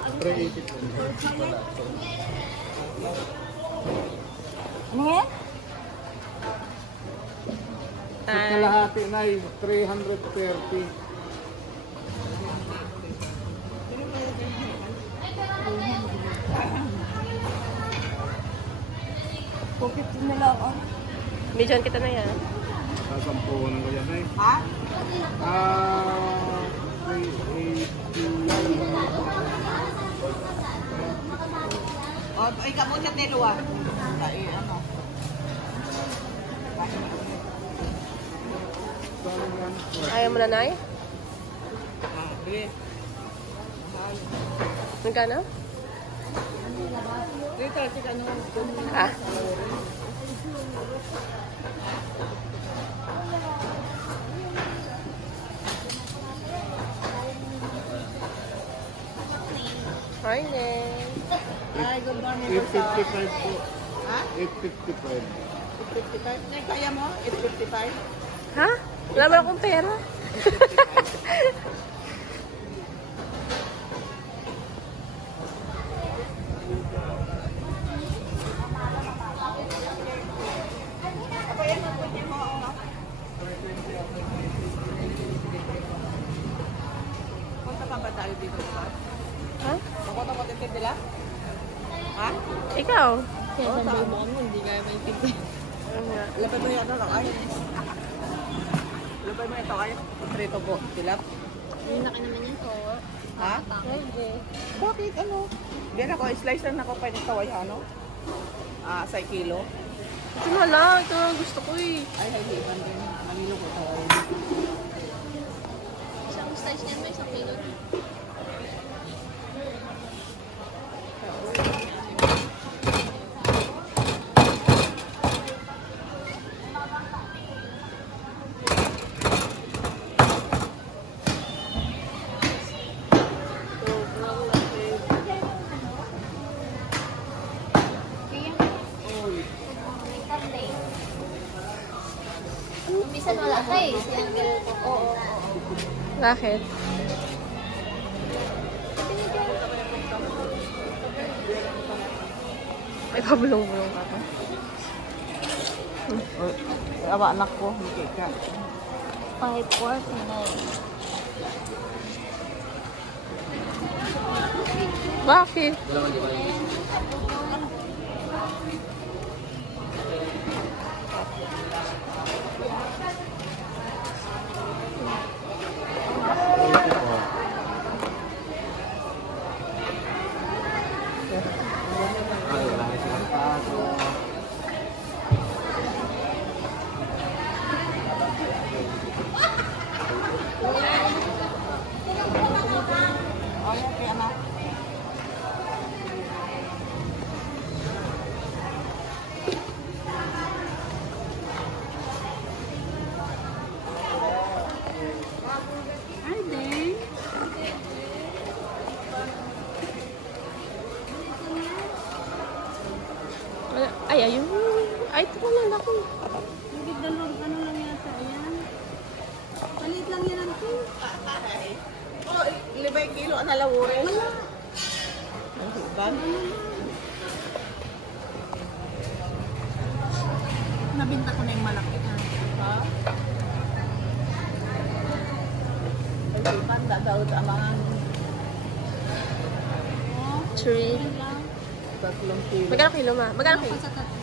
380 po. Ano yan? Sa kalahati na 330. Pukit nila ako. Medyan kita na yan. Sasampunan ko yan ay. Ha? 380. O, ikaw mo siya tiluwa. Ay, ano? Ayaw mo na, Nay? Sige. Magkano? Dito, sige, ano? Ah. Hi, Nay. Ay, good morning. 855 po. Ha? 855. 855? Nay, kaya mo? 855? Ha? Wala mo akong pera. Ako yan, ang pwede mo, ano? Punta pa ba tayo dito, diba? Ha? Ako na kontentin nila? Ha? Ikaw? Kaya sabi mo kami, hindi kaya may tigil. Lapay mo yung ano lang, ay. Lapay mo ito, ay. Prito po, tilap. Yung laki naman yan po. Ha? Bakit, ano? Diyan ako, slice lang ako pwede taway, ano? Sa kilo. Ito na lang. Ito ang gusto ko eh. Ay, hindi, iban din. Malilo ko taway. Isang slice niyan may 1 kilo. Minsan wala ka eh. Oo. Bakit? May pabulong-bulong ka pa. Awa anak ko, hindi ka. 549. Bakit? Ay, wala na silang taso. Ay, okay, anak. Ay, din. Ay, ayun. Ay, ito na lang ako. Hindi dalawang ano lang yata. Ayan. Palit lang yan ang ito. Oh, 5 kilo, ang nalawurin. Ang hiban. Nabinta ko na yung malaki. Ha? Ang hiban, dadawad ang mga 3. 3 kilo. Magkano kilo, ma? Magkano Ano kilo? pa sa tatlo?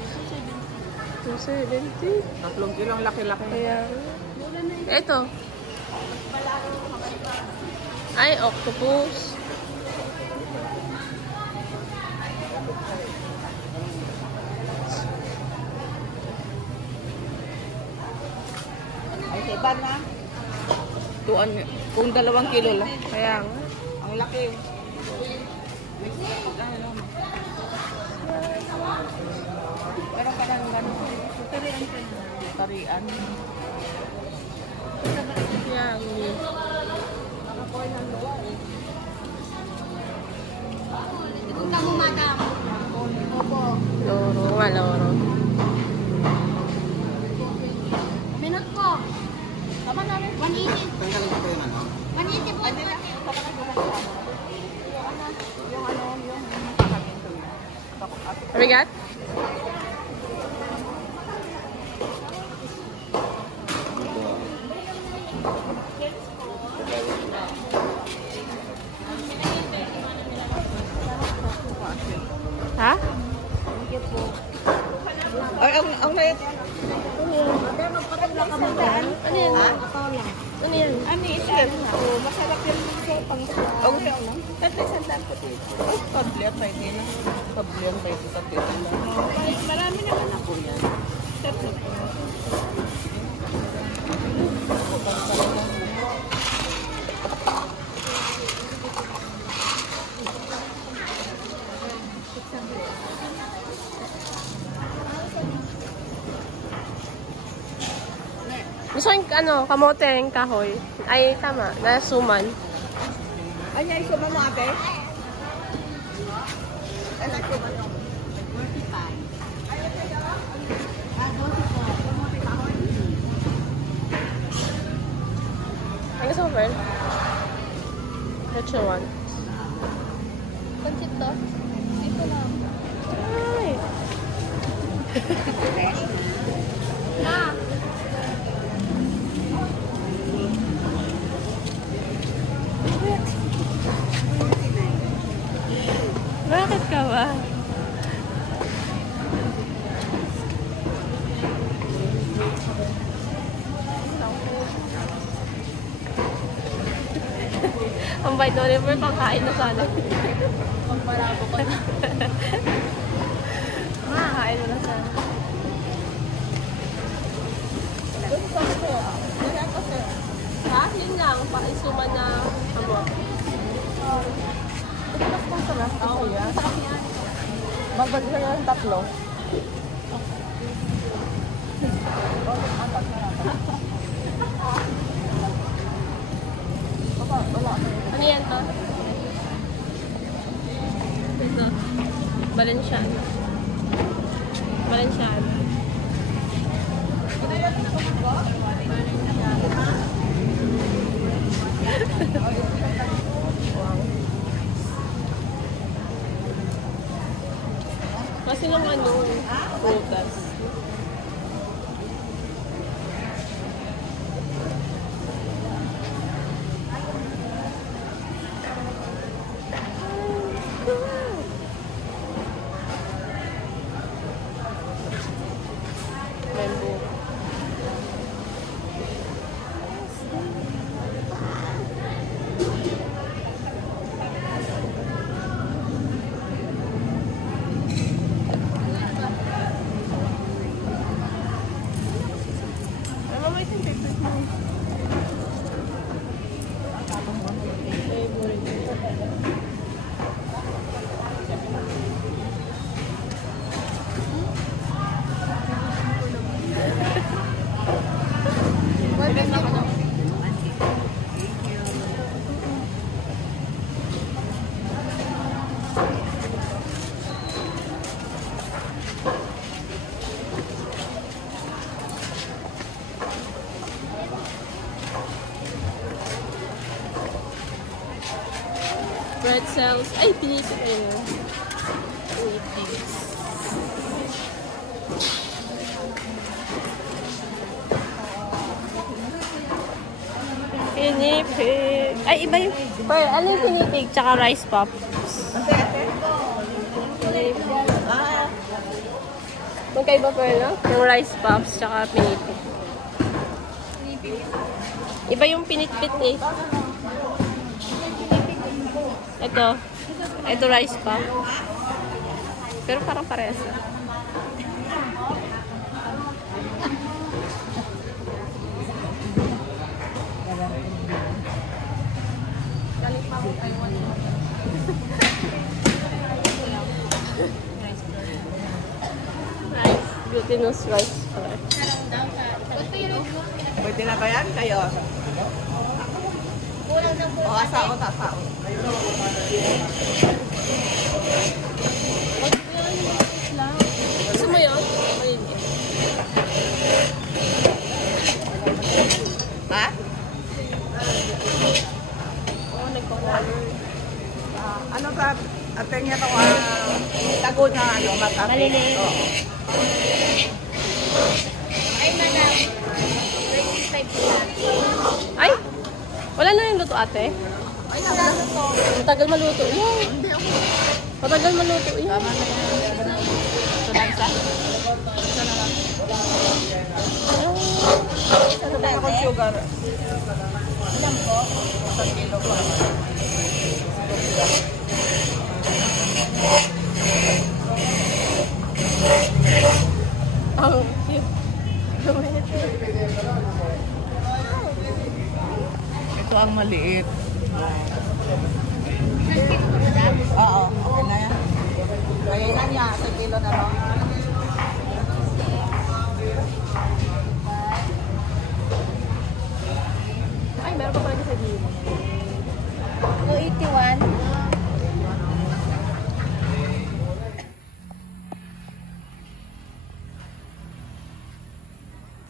270. 3 kilo ang laki-laki. Kaya, Mura na yun. ito. Ay, octopus. Ay, hiban na. Tuan, kung 2 kilo lang. Kaya nga. Ang laki. Pero ka lang gano'n. Tarian ka na. Tarian. Kaya nga. Kung tamo madam. Opo. Loro nga, loro. Minot po. Tama na rin. 180. Tanggalin ko po yung ano. 180 po. Ay, di na. Tama na rin. Mabigat? Ha? Ay, ang mayat. Ano yan? Ano yan? Ano yung shell? Oh, masarap yung sa pang ang shell lang. Tatlo sandaan po dito. Ay, tablet pa din. Tablet pa ito sa pito lang. Marami naman ako yan. Tatlo po. Gusto yung ano, kamoteng kahoy. Ay, tama. Nasuman. Ay, ay, suma mo ate. Ay, nagsuma mo. Ay, gusto mo, Pearl? Which one? Pansit to? Ito lang. Ay! Ma! Bakit ka ba? Ang bait na rin, Pearl, pangkain na sana. Pagparabo ko na. Makakain mo na sana. Ha? Yun lang. Paisuman na kamo. Babag na yung tatlo. Ano yan to? Ito. Balenciaga. Balenciaga. Kasi nung ano, prutas. Membo. Ano mo isang pictures mo? Pretzels. Ay, pinito ko yun. Pinipis. Pinipig. Ay, iba yung... Ano yung pinipig? Tsaka rice pops. Ate, ate. Ah, Magkaiba pa yun, no? Yung rice pops, tsaka pinipig. Iba yung pinitpit eh. Ito rice pop. Pero parang parehas. Rice, glutinous rice. pwede na ba yan kayo? O, asao, tasao. Gusto mo yun? Ayun. Ha? Oo, nagko-color. Ano ka? Ate niya ito, tago na ano, matabi. Maliliit. Oo. Ay, madam. 25 na. Ay! Wala na yung luto, ate. Ay, nagano to. Matagal maluto yan. Hindi ako. Matagal maluto yan. Tama na yan. Ito na isa. Isa na lang. Ito na ako sugar. Alam ko. 1 kilo pa. Oh, cute. Ito ang maliit. Nandito ka, madam? Oo, okay na yan. Kaya na niya, 1 kilo na lang. Ay, meron pa pala sa gilid. 281.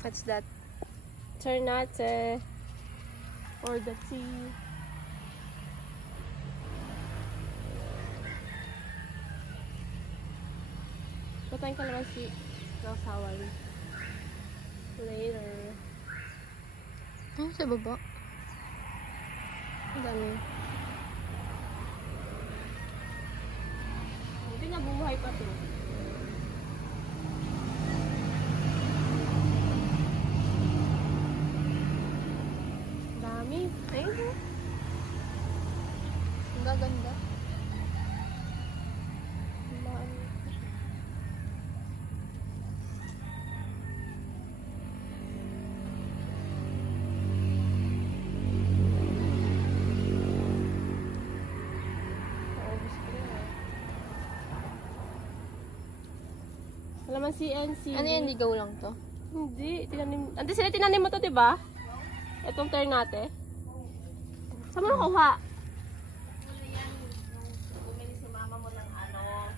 What's that? Ternate. Or the tea. Patayin ka naman si Kasawan. Later. Ano sa baba? Ang dami. Hindi na bumuhay pa to. Dami. Ayun. Ang gaganda. Dami. Naubos ko na. Wala man CNC. Ano yan, ligaw lang to? Hindi. Tinanim. Ante sila tinanim mo to, diba? Itong turn natin. Saan mo nakuha? Bumili si mama mo ng ano,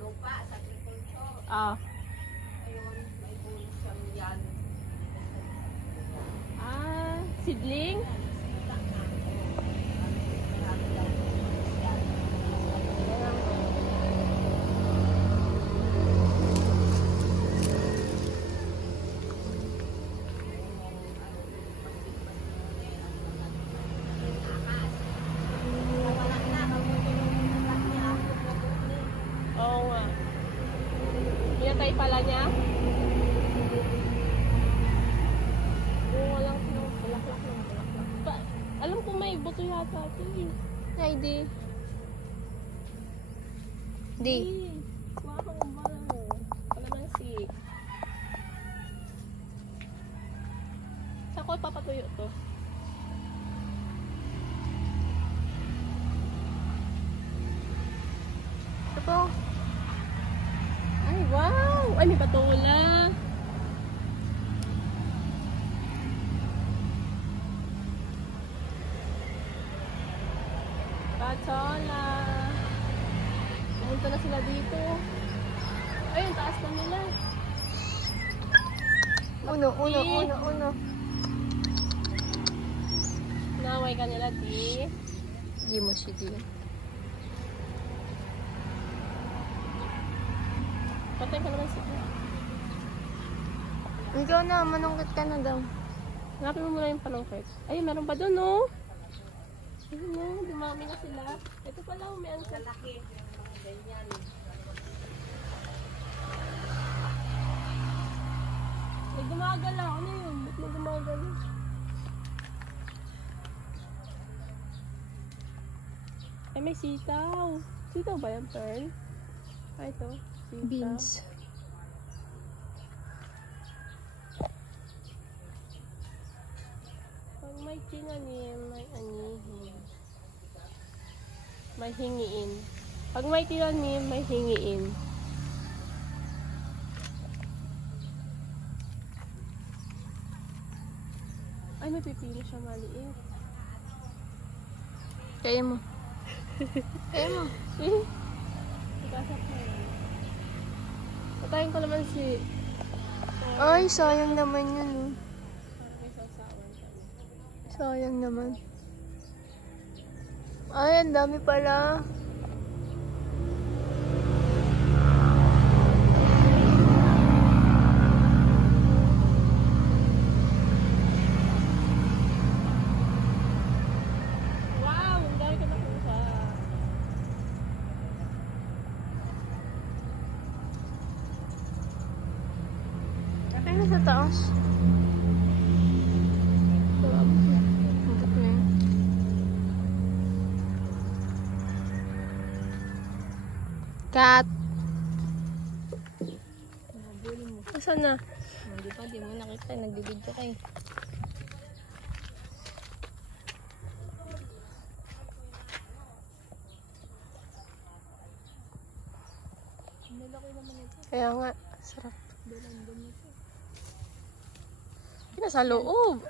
lupa sa agriculture. Ah. Ayun, may bulis siyang yan. Ah, seedling? Oo nga. Pinatay pala niya? Oo, walang bulaklak ng bulaklak. Alam ko may buto yata ito eh. Ay, di. Di. Kuha ka ng bala mo. Kalamansi. Saan ko ipapatuyo to? Ito po. Ay, wow! Ay, may patula. Patola. Pumunta na sila dito. Ay, ang taas na nila. Uno. Naway ka nila, di. Di mo siya di. Patay ka naman sila. Ikaw na, manungkit ka na daw. Hanapin mo muna yung panungkit. Ay, meron pa doon, no? Ayun, no? Dumami na sila. Ito pala, may ang kalaki. Ganyan. May gumagalaw. Ano yun? Ba't may gumagalaw? Ay, may sitaw. Sitaw ba yan, Pearl? Ay, ito. Sitaw. Beans. Pag may tinanim, may anihin. May hingiin. Pag may tinanim, may hingiin. Ay, may pipino siya maliit. Kaya mo. Kaya mo. Eh, nagkasak na yan. Patayin ko naman si... Ay, sayang naman yun. May sausawan siya. Sayang naman. Ay, ang dami pala. Wow, ang dami ko nakuha. Kaya na sa taas. Kat. Saan na? Hindi pa, di mo nakita. Nagbibidyo kayo. Kaya nga, sarap. Nasa loob.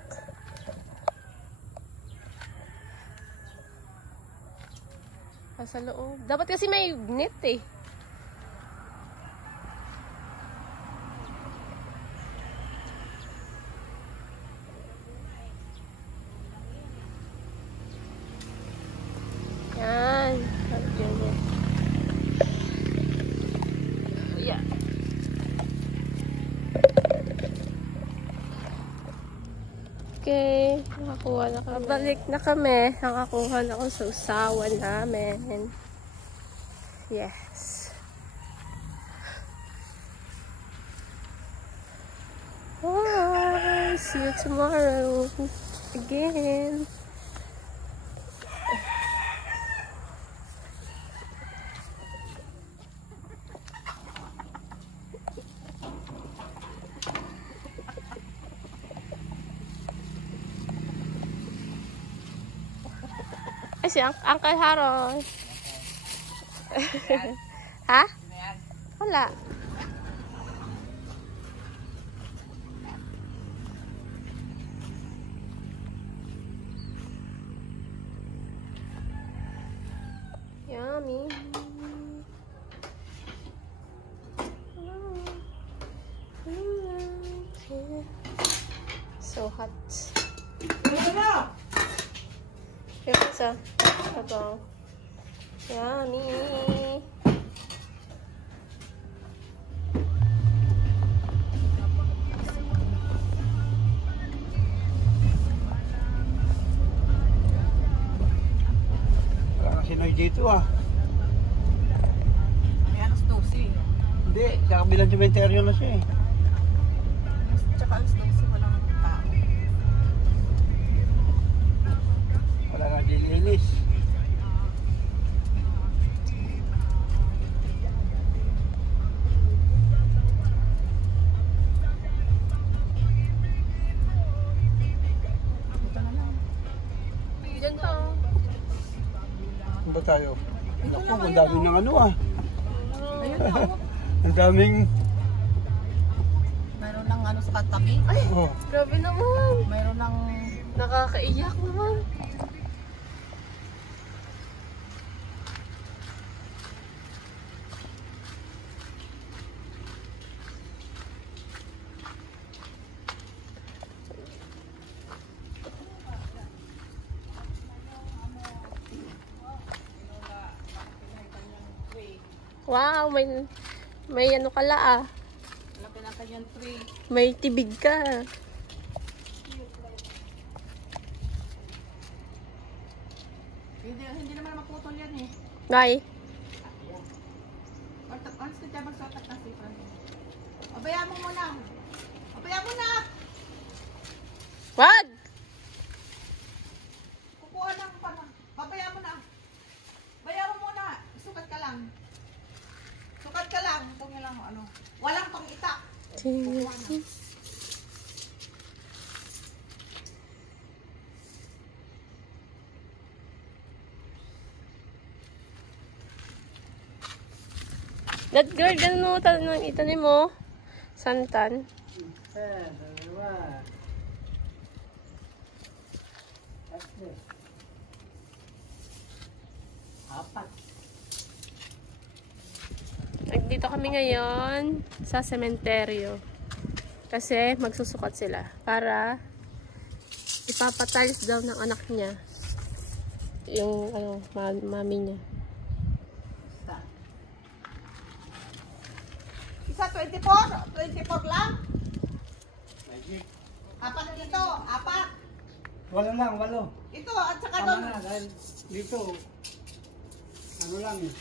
Nasa loob. Dapat kasi may net eh. Yan. Yeah. Okay, nakakuha na kami. Balik na kami. Nakakuha na ako sa usawan namin. Yes. Bye. See you tomorrow. Again. Ay, si Uncle Harold. Ha? Wala. Yummy. So hot. Ito ito. Yummy. Wala kasi noy dito ah. May alas 12. Hindi, sa kabilang cementerio na siya eh. Tsaka alas 12 walang tao. Wala nga dilinis. Diyan pa. Saan ba tayo? Naku, ang daming ng ano ah. Ayun na, oh. Ang daming... Mayroon ng ano sa katabi. Ay, Oh. grabe naman. Mayroon ng... Nakakaiyak naman. Wow, may ano kala ah. Laki ng kanyang tree. May tibig ka. Hindi naman maputol yan eh. Nay. Honest ka dyan magsuot at nasifra. Abaya mo muna. Abaya mo na! Wag! Kukuha ng pana. Babaya mo na. Baya mo muna. Sukat ka lang. Sukat ka lang. Ito nga lang ano. Walang pang itak. Kukuha na. That girl, ganun mo, tanong itanim mo. Santan. Apat. Nandito kami ngayon sa sementeryo. Kasi magsusukat sila para ipapatiles daw ng anak niya yung ano, mami niya. Isa 24? 24 lang? Magic. Apat dito, apat. Walo lang, walo. Ito, at saka Tama doon. na, dahil dito, ano lang eh.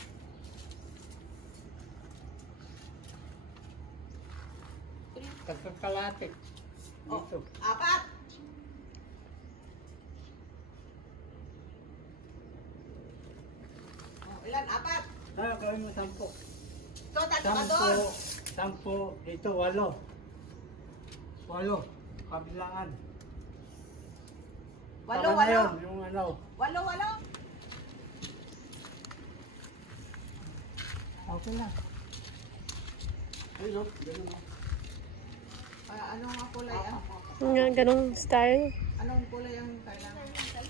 Kalate. Dito. Apat. Ilan? Apat. Gawin mo 10. Ito, tatlo doon. 10, dito, 8. 8, kabilaan. Walo, Tama na walo. yun, yung ano. Walo, walo. Okay na. Ayun o, ganun o. Anong kulay ang? Ganong style. Anong kulay ang kailangan?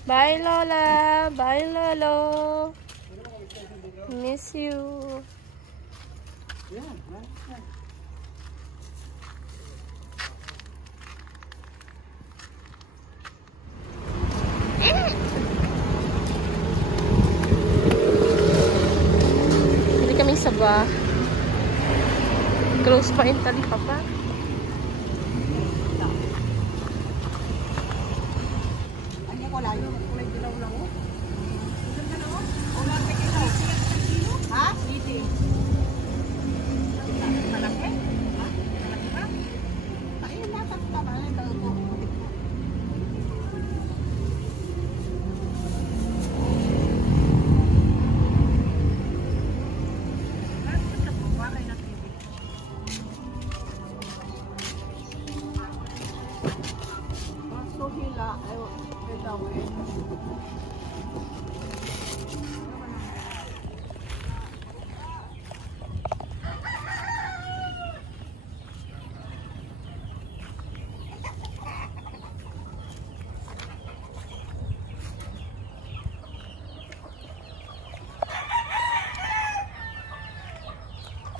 Bye, Lola. Bye, Lolo. Miss you. Yan, yan. Hindi kaming saba. Close pa yung talipapa. Ano yung kulay? Kulay dilaw lang o. Ganda na o. Ulan na kilo. Ha? Hindi. Malaki? Ha? Malaki ba? Ayun, nasa tama na yung tao ko. Hila, ay gawin.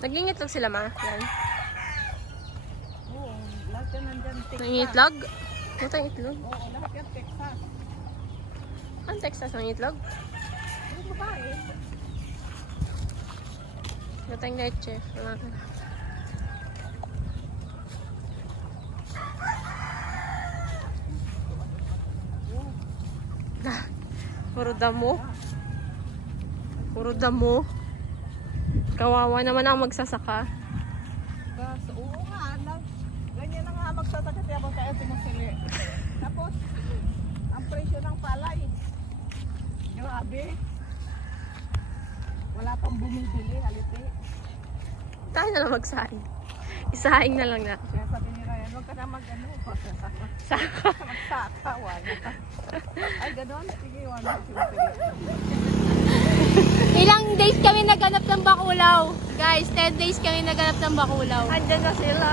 Nag-iitlog sila, ma. Yan. Oo, lahat yan nandyan. Nangiitlog? Ano tayong itlog? Oo, lahat yan Texas. Ang Texas ng itlog? Ano babae? Ano tayong leche? Wala ka. Puro damo. Puro damo. Kawawa naman ang magsasaka. Oo nga, ganyan na nga magsasakit yan kaya tumusili. Tapos, ang presyo ng palay. Grabe. Wala pang bumibili, haliti. Tayo na lang magsaing. Isaing na lang na. Kaya sabi ni Ryan, huwag ka na mag-ano. Saka. Magsaka, wala. Ay, gano'n? Sige, wala. Ilang days kami naganap ng bakulaw. Guys, 10 days kami naganap ng bakulaw. Andyan na sila.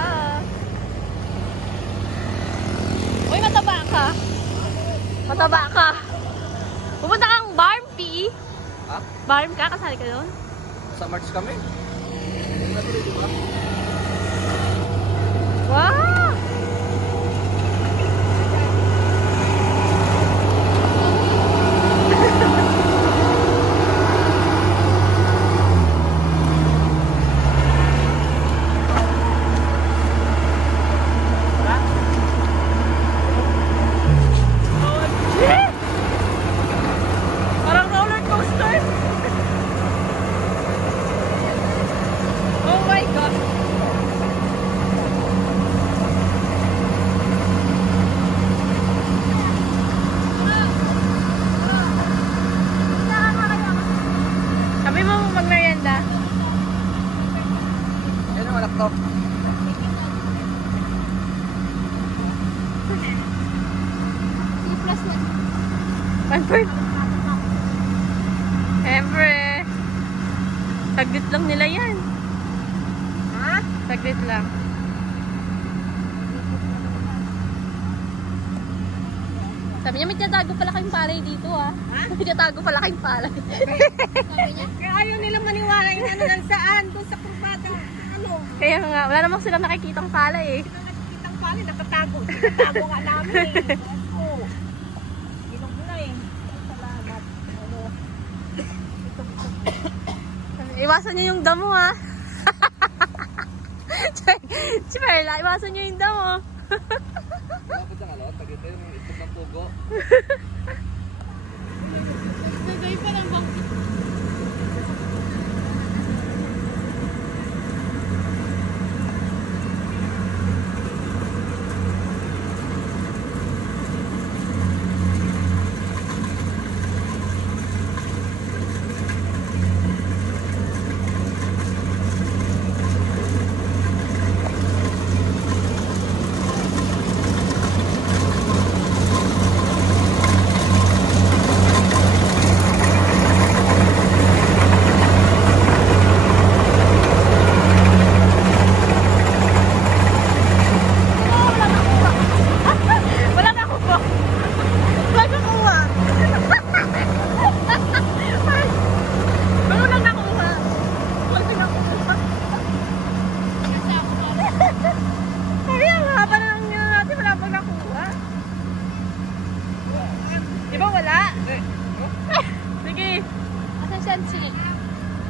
Uy, mataba ka. Mataba ka. Pupunta kang barn, P. Ha? Barn ka? Kasali ka doon? Sa March kami? Wow! Parang roller coaster. Oh my God. Sabi mo mag-merienda? Yan ang anak to. Siyempre. Siyempre. Saglit lang nila yan. Ha? Saglit lang. Sabi niya, may tinatago pala kayong palay dito ah. May tinatago pala kayong palay. Sabi niya. Kaya ayaw nilang maniwala yung ano lang saan, doon sa kurbada. Ano? Kaya nga, wala namang silang nakikitang palay eh. Ito nakikitang pali, nakatago. Nakatago nga namin eh. Oo. Ginog na eh. Salamat. Ano? Iwasan niyo yung damo ha. Si Perla, iwasan niyo yung damo. Dapat ang alot, tagito yung itlog ng pugo. Nagay pa lang bang...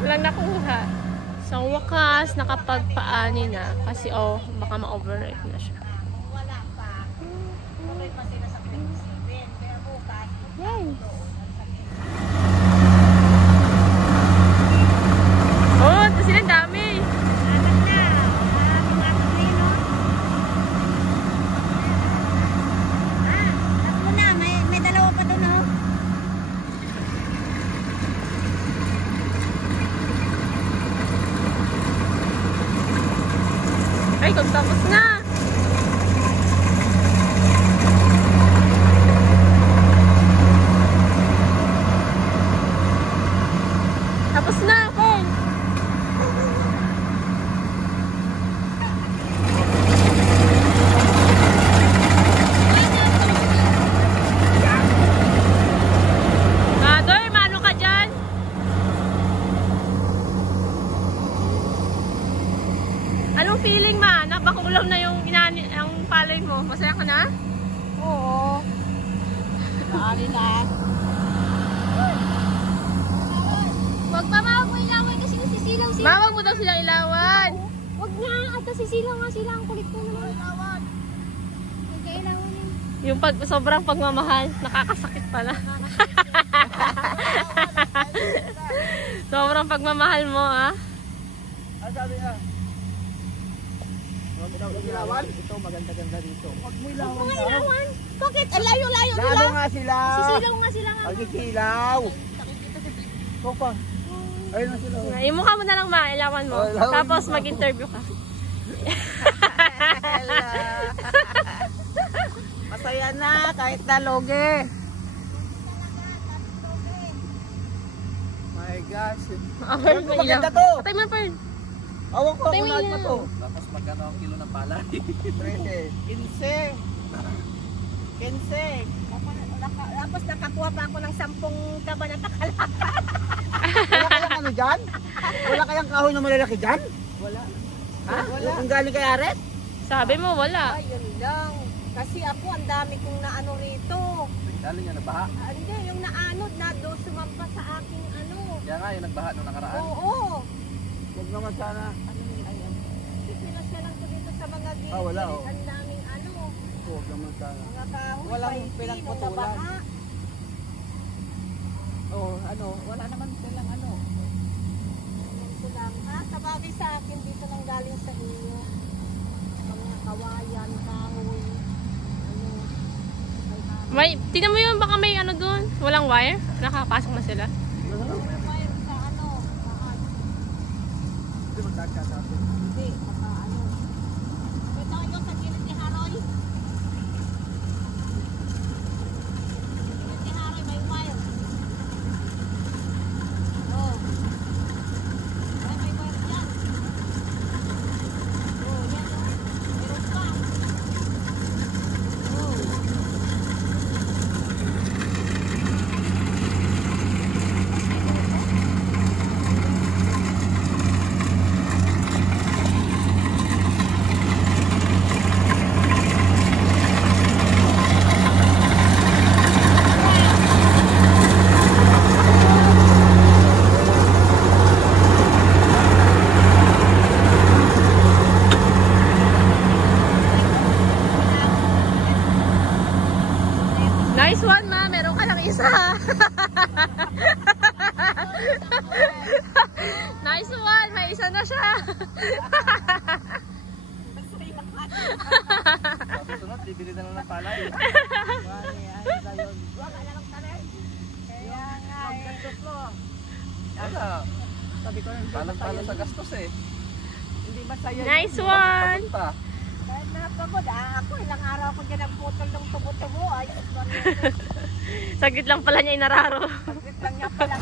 Walang nakuha. Sa wakas, nakapagpaani na. Kasi baka ma-overnight na siya. Yan. Oh, ito sila dami. May dalawa pa doon, no? Ay, tapos na. Tapos na, Ken. Doy, mano ka dyan? Anong feeling, ma? Napakulam na yung ang palay mo. Masaya ka na? Oo. Naali na. Wag pa mawag mo ilawan kasi nasisilaw sila. Mawag mo daw silang ilawan. Wag nga, at nasisilaw nga sila. Ang kulit ko naman. Ilawan. Nagkailawan yun. Yung sobrang pagmamahal, nakakasakit pala. Sobrang pagmamahal mo, ah. Ano sabi niya? Huwag mo daw ilawan. Ito maganda-ganda dito. Huwag mo ilawan. Mga ilawan. Bakit? Ang layo-layo nila. Lalo nga sila. Sisilaw nga sila nga. Pagkisilaw. Ikaw pa. Ayun na sila. Yung mukha mo na lang, ma, ilawan mo. Ilawan Tapos mo. mag-interview ka. Masaya na kahit naloge. My gosh. Pearl, may ilaw. Maganda to. Patay mo, Pearl. Awak ko. Patay mo Unahan mo ilaw. to. Tapos magkano ang kilo ng palay? 13. 15. Tapos nakakuha pa ako ng 10 taba na takalaka. Wala kayang ano dyan? Wala kayang kahoy na malalaki dyan? Wala. Ha? Yung galing kay Aret? Sabi mo, wala. Ay, yun lang. Kasi ako, ang dami kong naano rito. Dali niya nabaha. Hindi, yung naanod na doon sumampa sa aking ano. Kaya nga yung nagbaha nung nakaraan. Oo. Huwag naman sana. Ayan. Pinasyalan ko dito sa mga gilid. Wala, oh. Ang daming ano. Huwag naman sana. Mga kahoy. Walang paiti, pinagputulan. nung nabaha. Oh, ano? Wala naman silang ano. Ito lang. Sabagay sa akin dito nang galing sa inyo. Mga kawayan, kahoy. Ano. May, tingnan mo yun, baka may ano dun. Walang wire. Nakapasok na sila. Mayroon sa ano. Saan? Hindi magkakasapin. Hindi. Baka ano. Ito ito sa gilid ni Haroy. Gilid ni Haroy may wire. Oh. Ay, may wire dyan. Oh, yan o. Meron pa. Oh. Nice one! May isa na siya! Sa susunod, bibili na lang ng palay. Wala. Sabi ko lang, Palang-palang sa gastos eh. hindi masaya. Nice one! Pa. Kahit napagod, ako ilang araw ko dyan ang putol ng tubo-tubo. Ay, Saglit lang pala niya inararo. saglit lang niya pala.